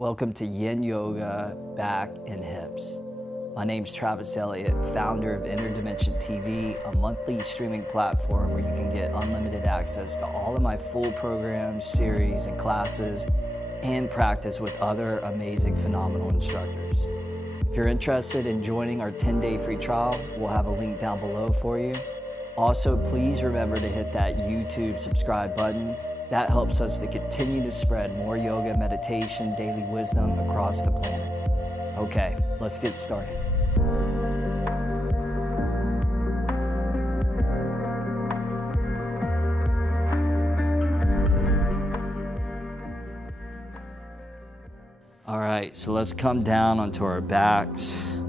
Welcome to Yin Yoga Back and Hips. My name's Travis Elliott, founder of Interdimension TV, a monthly streaming platform where you can get unlimited access to all of my full programs, series, and classes, and practice with other amazing, phenomenal instructors. If you're interested in joining our 10-day free trial, we'll have a link down below for you. Also, please remember to hit that YouTube subscribe button. That helps us to continue to spread more yoga, meditation, daily wisdom across the planet. Okay, let's get started. All right, so let's come down onto our backs.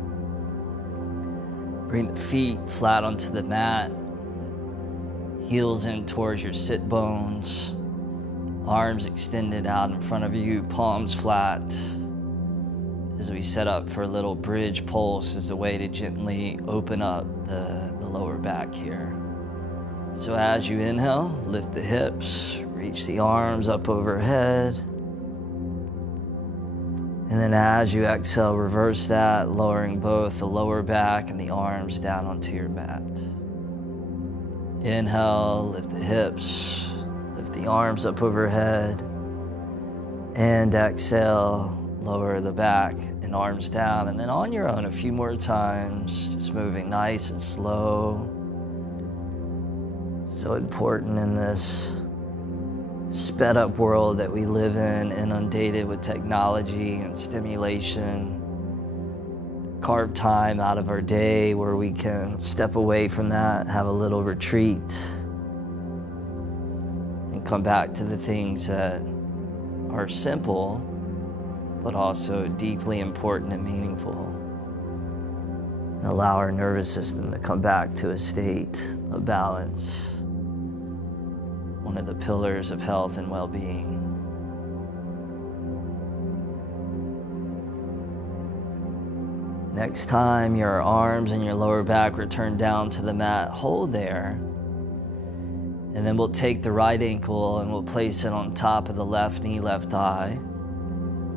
Bring the feet flat onto the mat. Heels in towards your sit bones. Arms extended out in front of you, palms flat. As we set up for a little bridge pulse as a way to gently open up the lower back here. So as you inhale, lift the hips, reach the arms up overhead. And then as you exhale, reverse that, lowering both the lower back and the arms down onto your mat. Inhale, lift the hips. Lift the arms up overhead, and exhale, lower the back and arms down, and then on your own a few more times, just moving nice and slow. So important in this sped up world that we live in, inundated with technology and stimulation. Carve time out of our day where we can step away from that, have a little retreat, come back to the things that are simple, but also deeply important and meaningful. And allow our nervous system to come back to a state of balance, one of the pillars of health and well-being. Next time your arms and your lower back return down to the mat, hold there. And then we'll take the right ankle and we'll place it on top of the left knee, left thigh.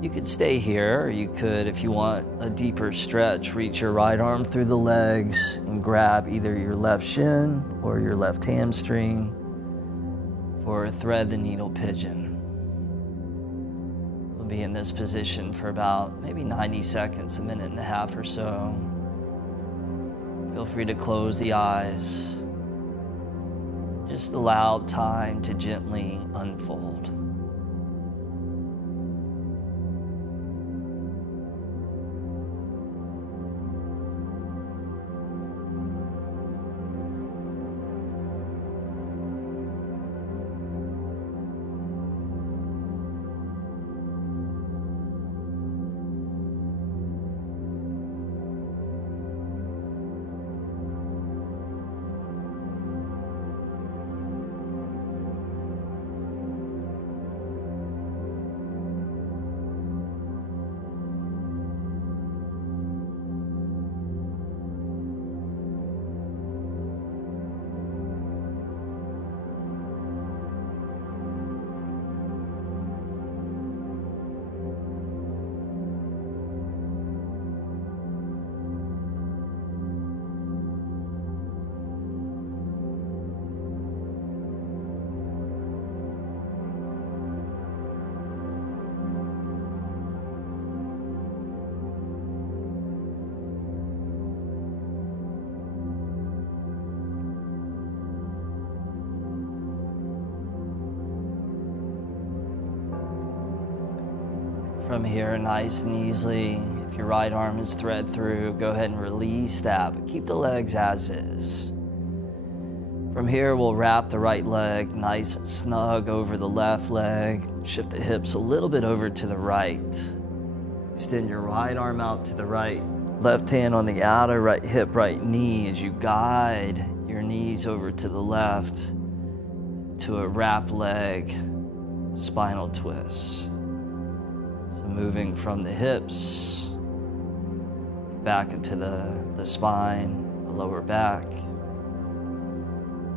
You could stay here, or you could, if you want a deeper stretch, reach your right arm through the legs and grab either your left shin or your left hamstring for a thread the needle pigeon. We'll be in this position for about maybe 90 seconds, a minute and a half or so. Feel free to close the eyes. Just allow time to gently unfold. From here, nice and easily, if your right arm is thread through, go ahead and release that, but keep the legs as is. From here, we'll wrap the right leg nice and snug over the left leg, shift the hips a little bit over to the right. Extend your right arm out to the right, left hand on the outer right hip, right knee as you guide your knees over to the left to a wrap leg spinal twist. Moving from the hips back into the spine, the lower back.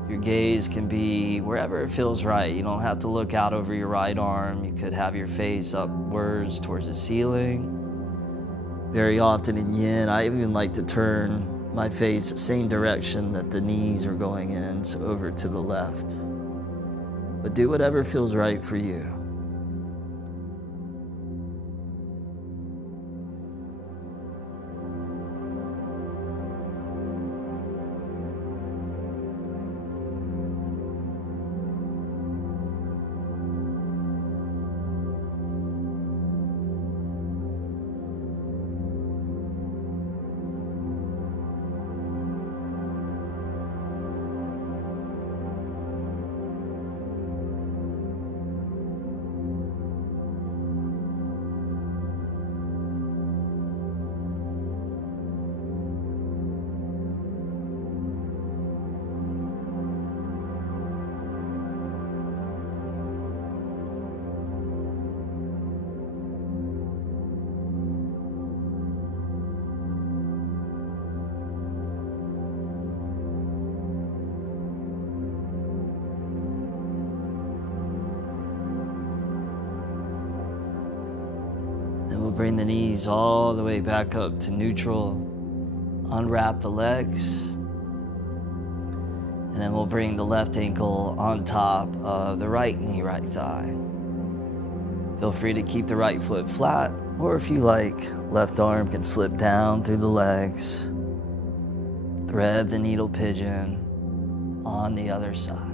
Your gaze can be wherever it feels right. You don't have to look out over your right arm. You could have your face upwards towards the ceiling. Very often in yin, I even like to turn my face the same direction that the knees are going in, so over to the left. But do whatever feels right for you. Then we'll bring the knees all the way back up to neutral. Unwrap the legs. And then we'll bring the left ankle on top of the right knee, right thigh. Feel free to keep the right foot flat, or if you like, left arm can slip down through the legs. Thread the needle pigeon on the other side.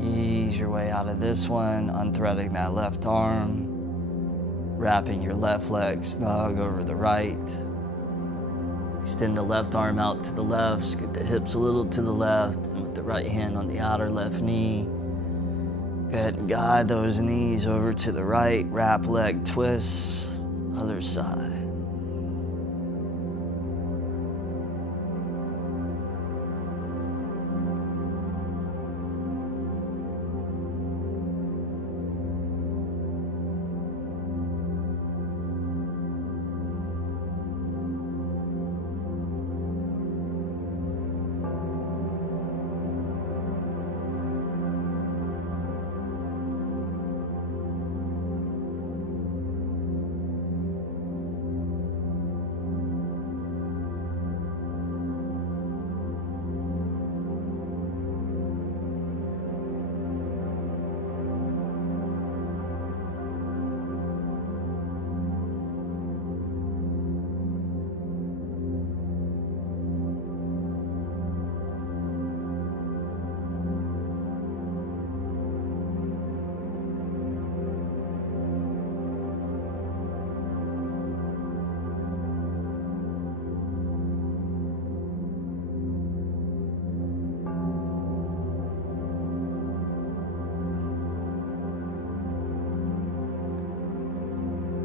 Ease your way out of this one, unthreading that left arm, wrapping your left leg snug over the right. Extend the left arm out to the left, scoot the hips a little to the left, and with the right hand on the outer left knee, go ahead and guide those knees over to the right, wrap leg twists, other side.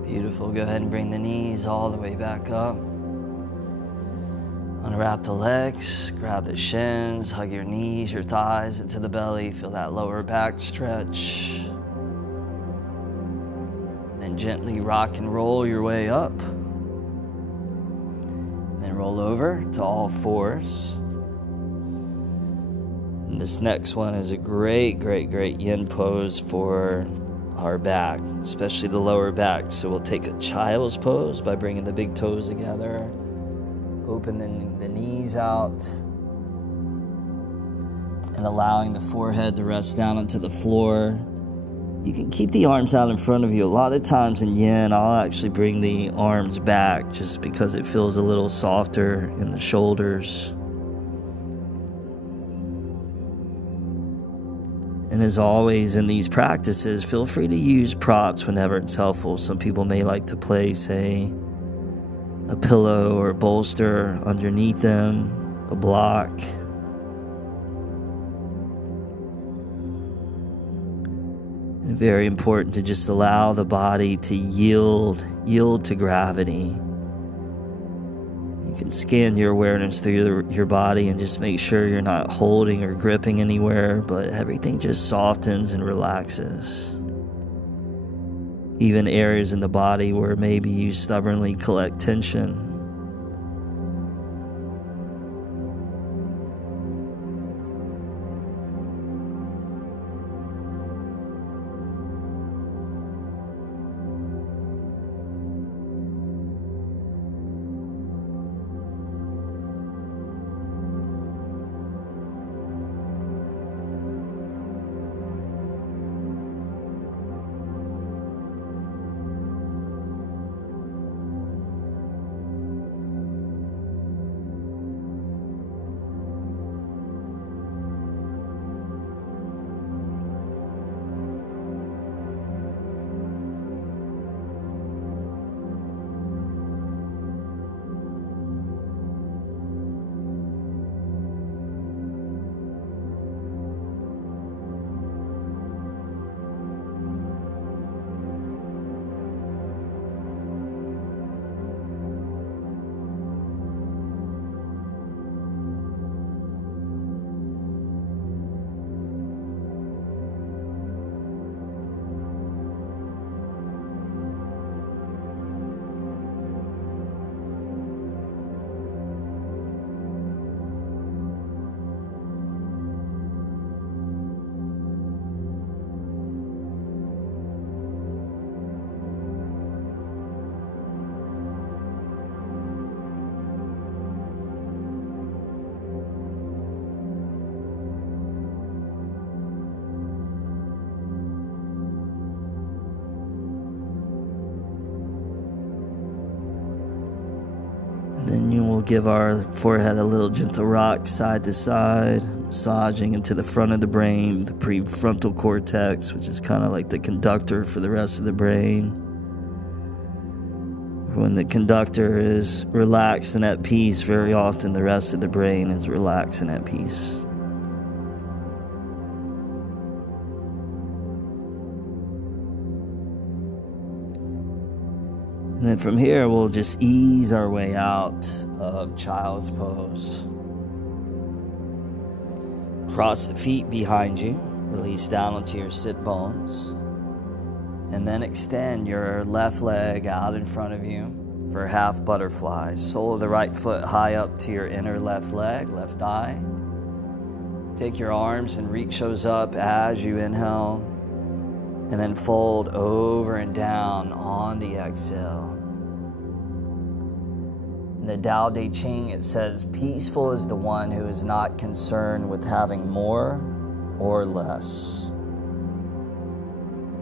Beautiful. Go ahead and bring the knees all the way back up. Unwrap the legs, grab the shins, hug your knees, your thighs into the belly. Feel that lower back stretch. Then gently rock and roll your way up. and roll over to all fours. And this next one is a great yin pose for our back, especially the lower back. So we'll take a child's pose by bringing the big toes together, opening the knees out, and allowing the forehead to rest down onto the floor. You can keep the arms out in front of you. A lot of times in yin, I'll actually bring the arms back just because it feels a little softer in the shoulders. And as always in these practices, feel free to use props whenever it's helpful. Some people may like to place a pillow or a bolster underneath them, a block. And very important to just allow the body to yield to gravity. You can scan your awareness through your body and just make sure you're not holding or gripping anywhere, but everything just softens and relaxes. Even areas in the body where maybe you stubbornly collect tension. Then you will give our forehead a little gentle rock side to side, massaging into the front of the brain, the prefrontal cortex, which is kind of like the conductor for the rest of the brain. When the conductor is relaxed and at peace, very often the rest of the brain is relaxed and at peace. And then from here, we'll just ease our way out of child's pose. Cross the feet behind you, release down onto your sit bones, and then extend your left leg out in front of you for half butterfly. Sole of the right foot high up to your inner left leg, left thigh. Take your arms and reach those up as you inhale, and then fold over and down on the exhale. In the Tao Te Ching, it says, peaceful is the one who is not concerned with having more or less.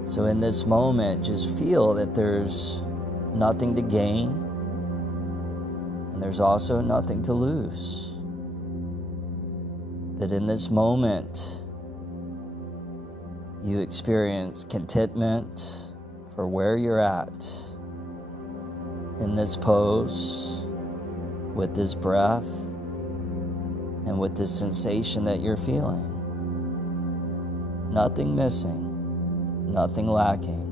So in this moment, just feel that there's nothing to gain, and there's also nothing to lose. That in this moment, you experience contentment for where you're at in this pose, with this breath, and with this sensation that you're feeling. Nothing missing, nothing lacking.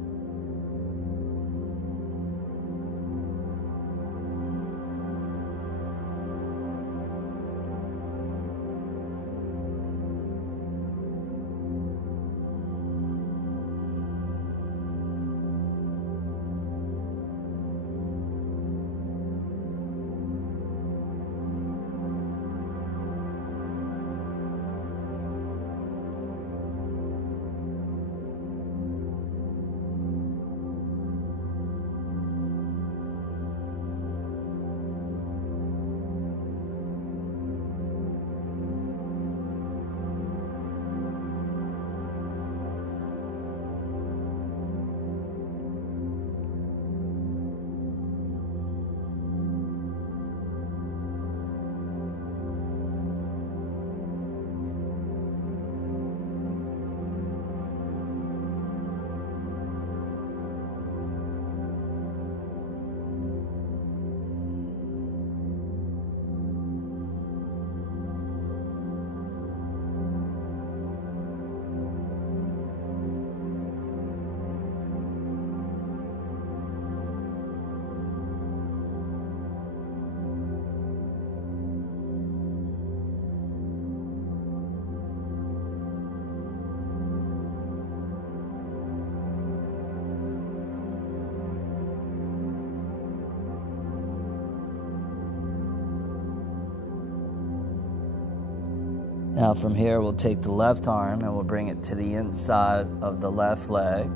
Now from here, we'll take the left arm and we'll bring it to the inside of the left leg.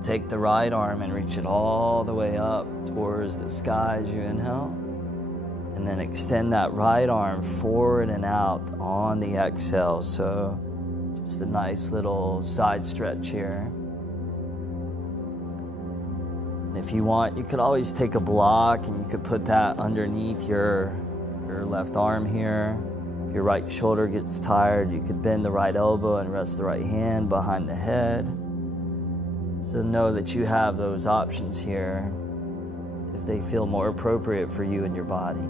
Take the right arm and reach it all the way up towards the sky as you inhale. And then extend that right arm forward and out on the exhale. So just a nice little side stretch here. And if you want, you could always take a block and you could put that underneath your left arm here. If your right shoulder gets tired, you could bend the right elbow and rest the right hand behind the head. So know that you have those options here if they feel more appropriate for you and your body.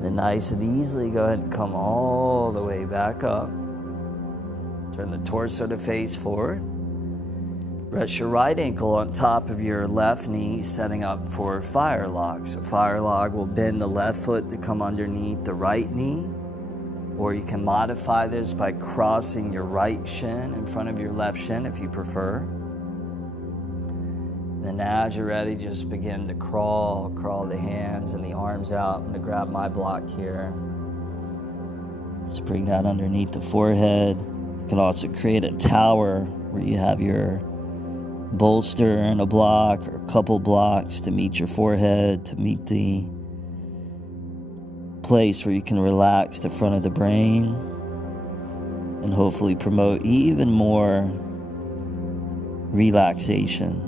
Then nice and easily, go ahead and come all the way back up. Turn the torso to face forward. Rest your right ankle on top of your left knee, setting up for fire log. So fire log will bend the left foot to come underneath the right knee. Or you can modify this by crossing your right shin in front of your left shin if you prefer. Then as you're ready, just begin to crawl the hands and the arms out. I'm gonna grab my block here. Just bring that underneath the forehead. You can also create a tower where you have your bolster and a block or a couple blocks to meet your forehead, to meet the place where you can relax the front of the brain and hopefully promote even more relaxation.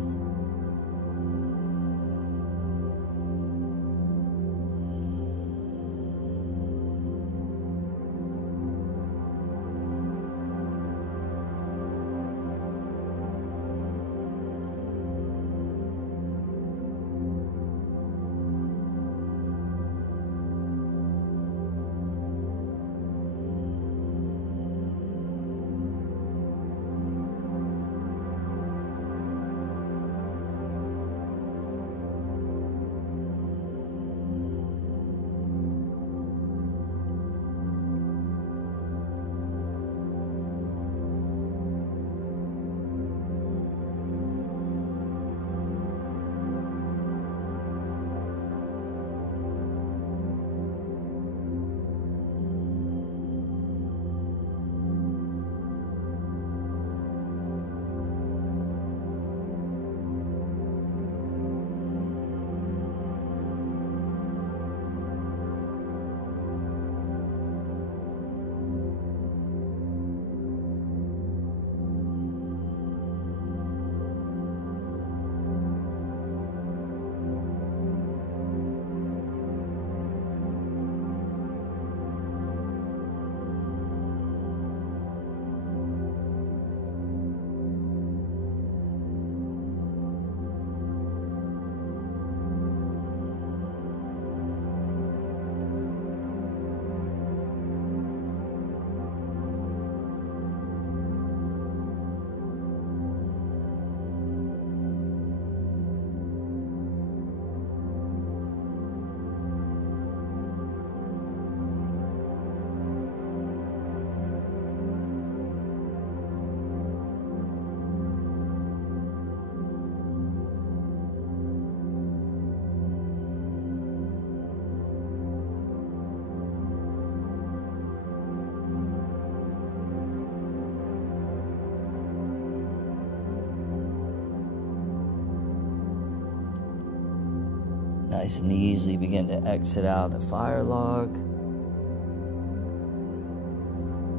Nice and easily begin to exit out of the fire log.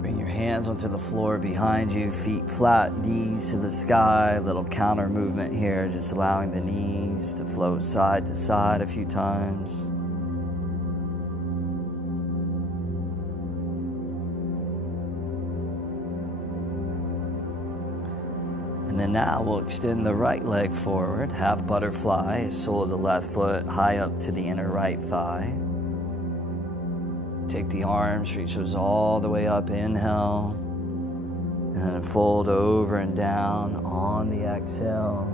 Bring your hands onto the floor behind you, feet flat, knees to the sky. A little counter movement here, just allowing the knees to float side to side a few times. And then now we'll extend the right leg forward, half butterfly, sole of the left foot high up to the inner right thigh. Take the arms, reach those all the way up, inhale, and then fold over and down on the exhale.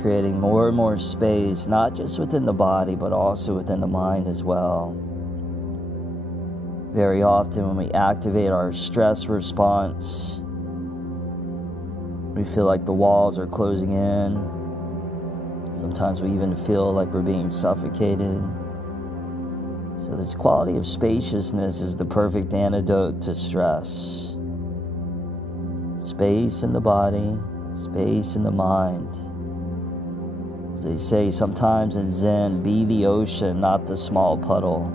Creating more and more space, not just within the body, but also within the mind as well. Very often when we activate our stress response, we feel like the walls are closing in. Sometimes we even feel like we're being suffocated. So this quality of spaciousness is the perfect antidote to stress. Space in the body, space in the mind. As they say sometimes in Zen, be the ocean, not the small puddle.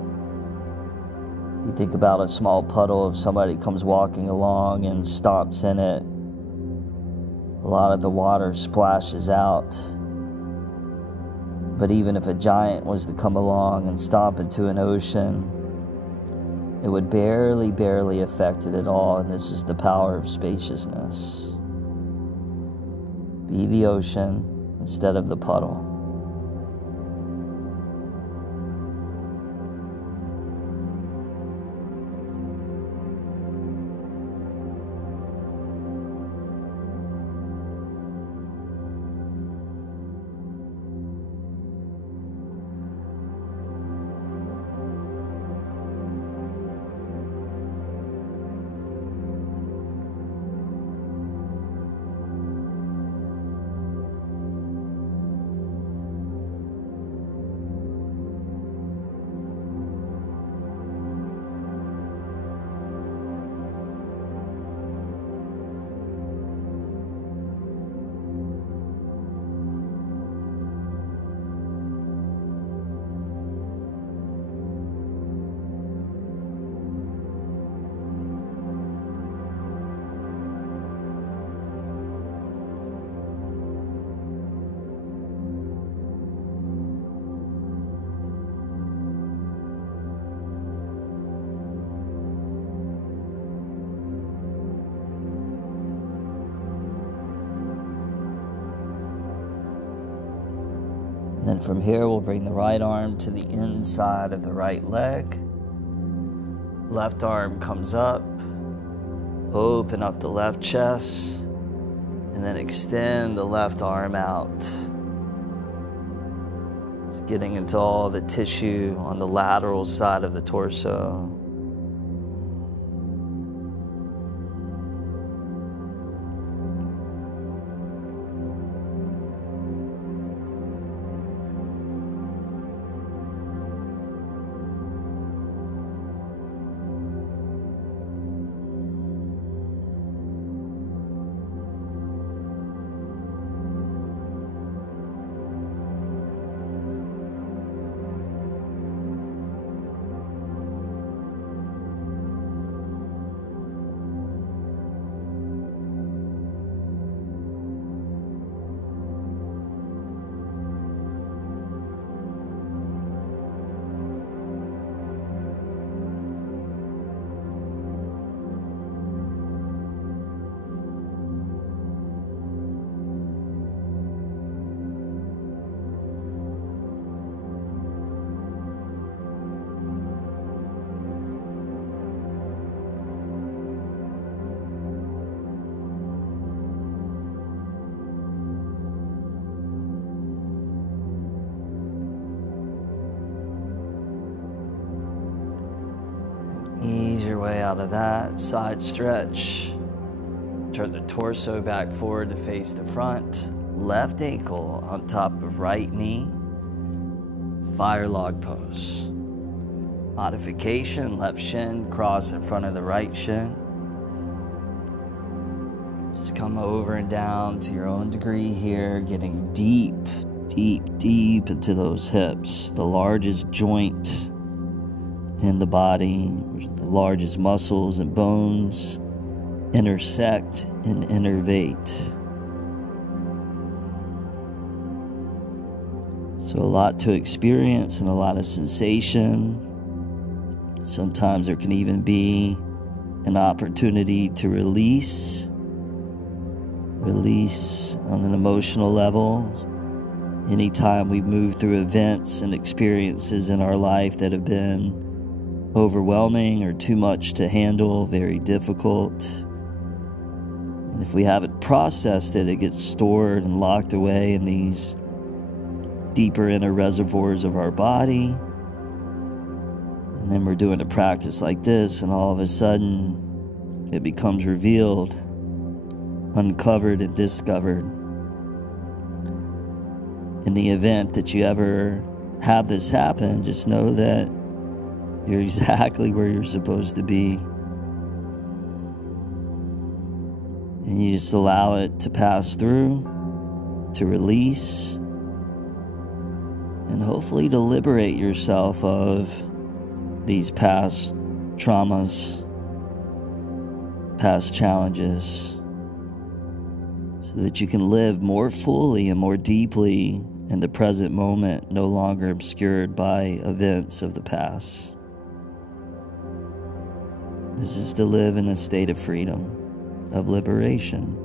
You think about a small puddle, if somebody comes walking along and stomps in it, a lot of the water splashes out. But even if a giant was to come along and stomp into an ocean, it would barely affect it at all. And this is the power of spaciousness. Be the ocean instead of the puddle. And then from here, we'll bring the right arm to the inside of the right leg. Left arm comes up. Open up the left chest. And then extend the left arm out. Just getting into all the tissue on the lateral side of the torso. Ease your way out of that. Side stretch. Turn the torso back forward to face the front. Left ankle on top of right knee. Fire log pose. Modification, left shin cross in front of the right shin. Just come over and down to your own degree here, getting deep deep, deep into those hips, the largest joint in the body, where the largest muscles and bones intersect and innervate. So a lot to experience and a lot of sensation. Sometimes there can even be an opportunity to release on an emotional level. Anytime we move through events and experiences in our life that have been overwhelming or too much to handle, very difficult. And if we haven't processed it, it gets stored and locked away in these deeper inner reservoirs of our body. And then we're doing a practice like this, and all of a sudden it becomes revealed, uncovered, and discovered. In the event that you ever have this happen, just know that you're exactly where you're supposed to be. And you just allow it to pass through, to release, and hopefully to liberate yourself of these past traumas, past challenges, so that you can live more fully and more deeply in the present moment, no longer obscured by events of the past. This is to live in a state of freedom, of liberation.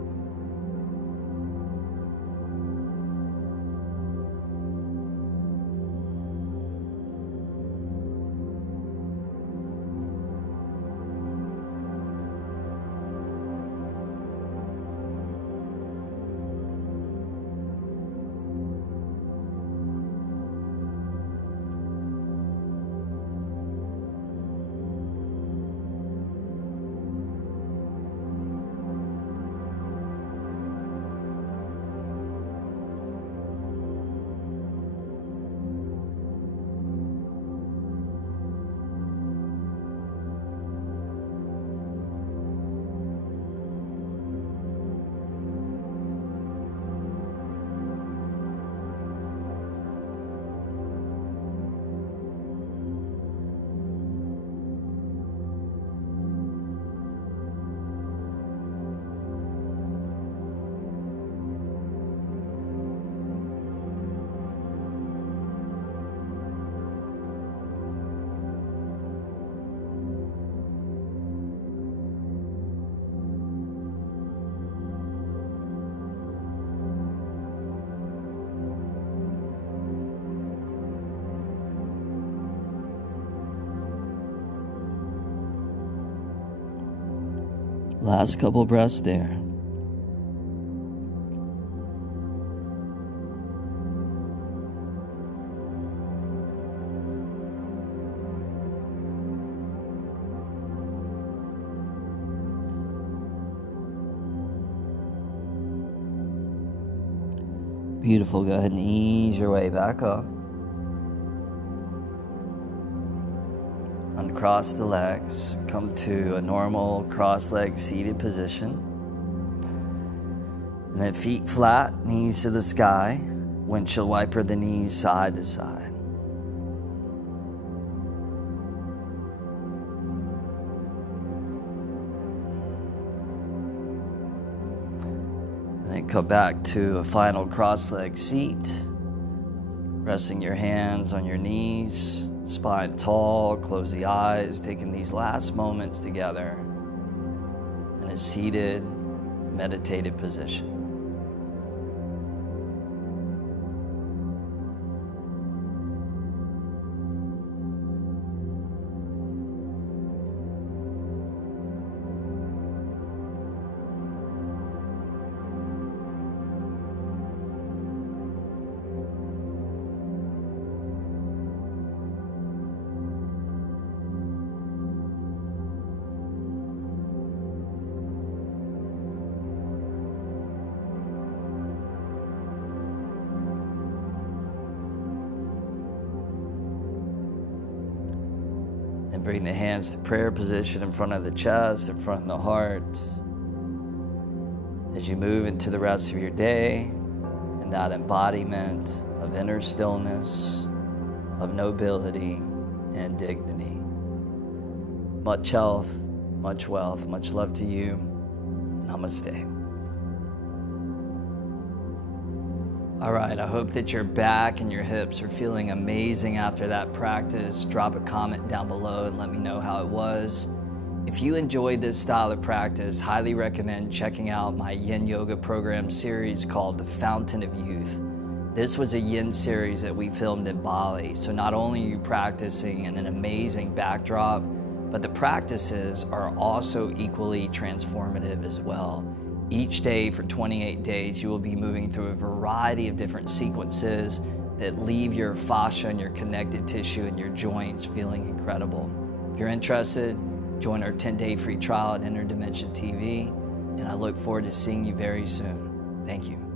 Last couple breaths there. Beautiful. Go ahead and ease your way back up. Uncross the legs. Come to a normal cross-legged seated position. And then feet flat, knees to the sky. Windshield wiper the knees side to side. And then come back to a final cross-legged seat. Resting your hands on your knees. Spine tall, close the eyes, taking these last moments together in a seated, meditative position. And bring the hands to prayer position in front of the chest, in front of the heart. As you move into the rest of your day, in that embodiment of inner stillness, of nobility and dignity. Much health, much wealth, much love to you. Namaste. All right, I hope that your back and your hips are feeling amazing after that practice. Drop a comment down below and let me know how it was. If you enjoyed this style of practice, highly recommend checking out my Yin Yoga program series called The Fountain of Youth. This was a Yin series that we filmed in Bali, so not only are you practicing in an amazing backdrop, but the practices are also equally transformative as well. Each day for 28 days, you will be moving through a variety of different sequences that leave your fascia and your connective tissue and your joints feeling incredible. If you're interested, join our 10-day free trial at Inner Dimension TV, and I look forward to seeing you very soon. Thank you.